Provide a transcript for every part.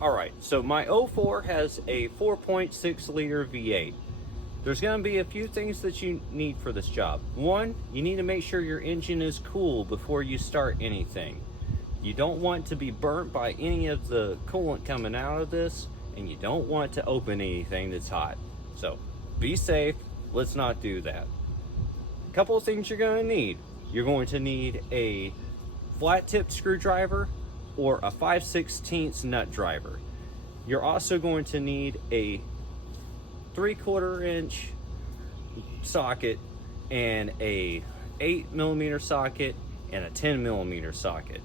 Alright, so my 04 has a 4.6 liter V8. There's going to be a few things that you need for this job. One, you need to make sure your engine is cool before you start anything. You don't want to be burnt by any of the coolant coming out of this, and you don't want to open anything that's hot. So be safe, let's not do that. A couple of things you're going to need. You're going to need a flat tip screwdriver or a 5/16 nut driver. You're also going to need a 3/4 inch socket and a 8mm socket and a 10mm socket.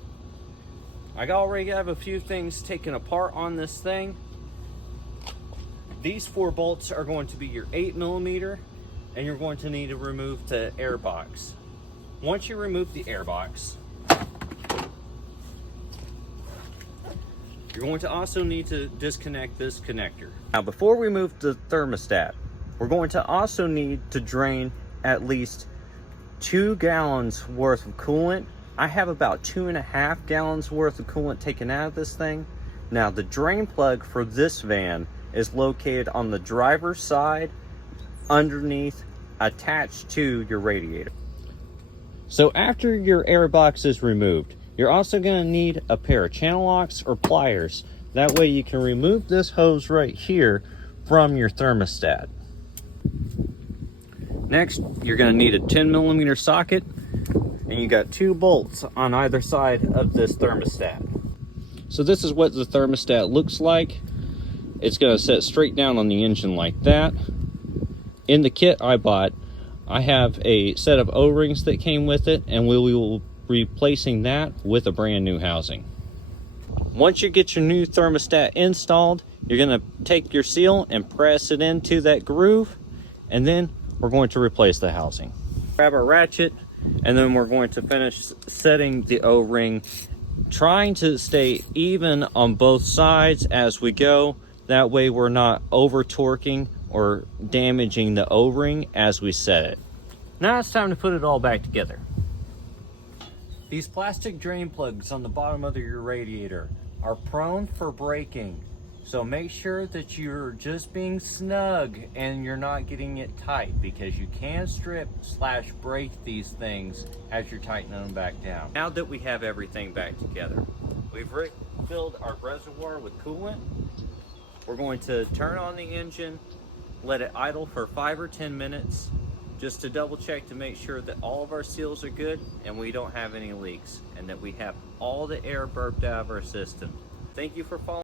I already have a few things taken apart on this thing. These 4 bolts are going to be your 8mm, and you're going to need to remove the air box. Once you remove the air box, you're going to also need to disconnect this connector. Now, before we move the thermostat, we're going to also need to drain at least 2 gallons worth of coolant. I have about 2.5 gallons worth of coolant taken out of this thing. Now, the drain plug for this van is located on the driver's side, underneath, attached to your radiator. So after your air box is removed, you're also going to need a pair of channel locks or pliers. That way you can remove this hose right here from your thermostat. Next, you're going to need a 10mm socket, and you got 2 bolts on either side of this thermostat. So this is what the thermostat looks like. It's going to set straight down on the engine like that. In the kit I bought, I have a set of O-rings that came with it, and we will be replacing that with a brand new housing. Once you get your new thermostat installed, you're going to take your seal and press it into that groove, and then we're going to replace the housing. Grab our ratchet, and then we're going to finish setting the O-ring, trying to stay even on both sides as we go. That way we're not over torquing or damaging the O-ring as we set it. Now it's time to put it all back together. These plastic drain plugs on the bottom of your radiator are prone for breaking. So make sure that you're just being snug and you're not getting it tight, because you can strip/break these things as you're tightening them back down. Now that we have everything back together, we've filled our reservoir with coolant. We're going to turn on the engine, let it idle for 5 or 10 minutes, just to double check to make sure that all of our seals are good and we don't have any leaks, and that we have all the air burped out of our system. Thank you for following.